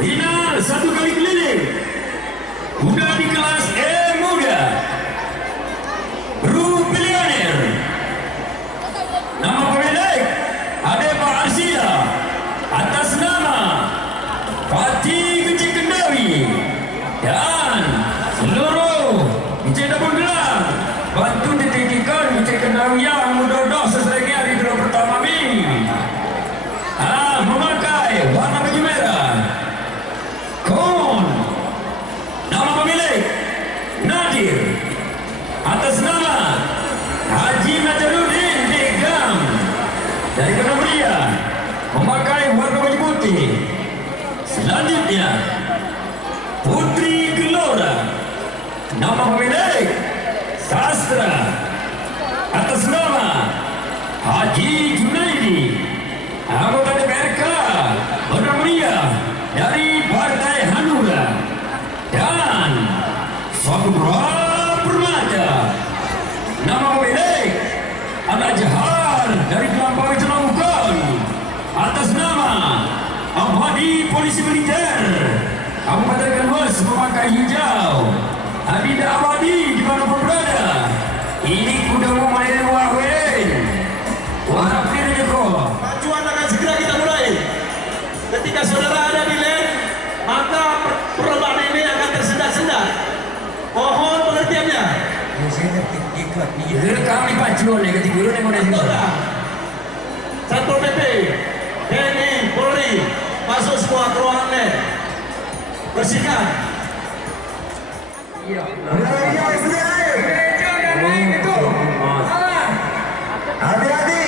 Final satu kali keliling. Kuda di kelas E muda. Rupilioner. Nama pemilik Adepa Arsila. Atas nama Fatih Kecik Kendawi dan seluruh Kecik Dapur Gelang bantu ditinggikan Kecik Kendawi yang mudah-mudah sesuai hari dulu pertama ini. Memakai warna baju merah. Kon. Nama pemilik Nadir. Atas nama Haji Najaruddin Begam dari Kedabria memakai warna baju putih. Selanjutnya Putri Gelora. Nama pemilik Sastra. Atas nama Haji Junaidi, anggota DPRK Kota Mulia dari Partai Hanura, dan Sabra Permata. Nama pemilik Anak Jahar dari Kelampawi Celangkukan. Atas nama Abadi Polisi Militer Kabupaten Kapuas memakai hijau. Adinda Abadi dimanapun berada, ini kuda memain Wahwen. Warap diri Joko. Pacuan akan segera kita mulai. Ketika saudara ada di lane, maka perlombaan ini akan tersendat-sendat. Mohon pengertiannya. Kami pacuan ya ketika dulu yang Saudara, Satpol PP, TNI, Polri, masuk semua ke ruangan lane. Bersihkan. Iya. Hati-hati.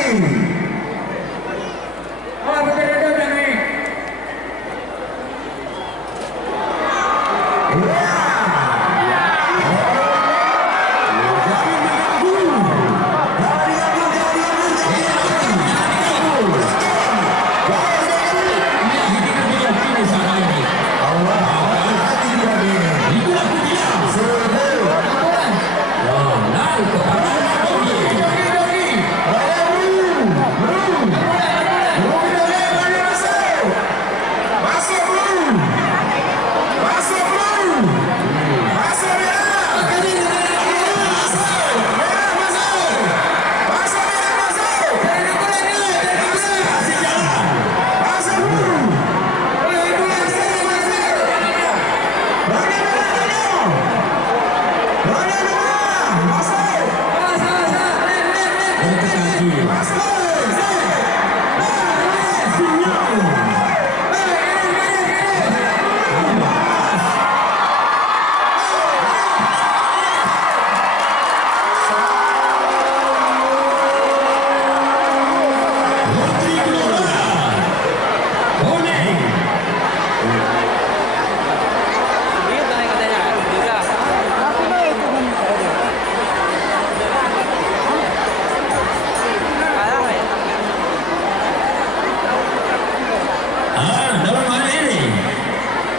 Dalam hal ini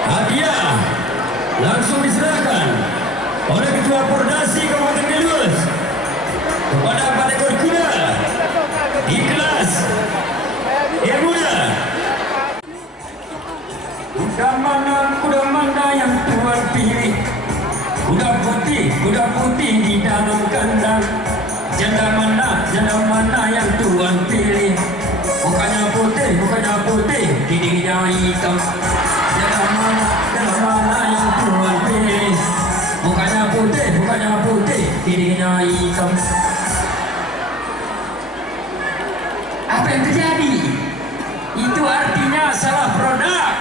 hadiah langsung diserahkan oleh Ketua Pordasi Kabupaten Kapuas kepada 4 ekor kuda di kelas E muda. Kuda mana yang Tuhan pilih? Kuda putih di dalam kandang. Janda mana yang Tuhan pilih? Mukanya putih, giginya hitam. Janda mana yang Tuhan pilih? Mukanya putih, giginya hitam. Apa yang terjadi? Itu artinya salah produk.